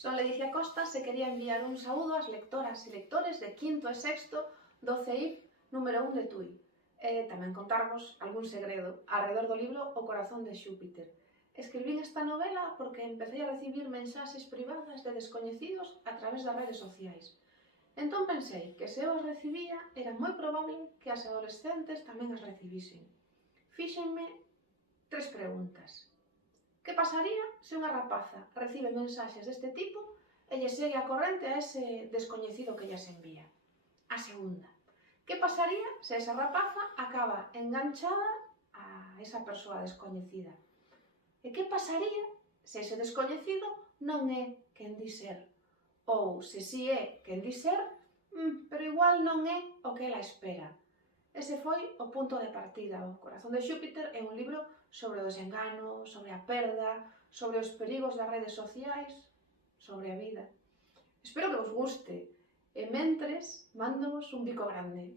Son Ledicia Costa se quería enviar un saúdo ás lectoras e lectores de quinto e sexto do CEIP número 1 de Tui. E tamén contarvos algún segredo arredor do libro O corazón de Xúpiter. Escribín esta novela porque empecé a recibir mensaxes privadas de descoñecidos a través das redes sociais. Entón pensei que se eu as recibía era moi probable que as adolescentes tamén as recibisen. Fíxenme 3 preguntas. Que pasaría se unha rapaza recibe mensaxes deste tipo e lle segue a corrente a ese descoñecido que lles envía? A segunda, que pasaría se esa rapaza acaba enganchada a esa persoa descoñecida? E que pasaría se ese descoñecido non é quen di ser? Ou se si é quen di ser, pero igual non é o que ela espera? Ese foi o punto de partida. O corazón de Xúpiter é un libro sobre o desengano, sobre a perda, sobre os perigos das redes sociais, sobre a vida. Espero que vos guste. E mentres, mándovos un bico grande.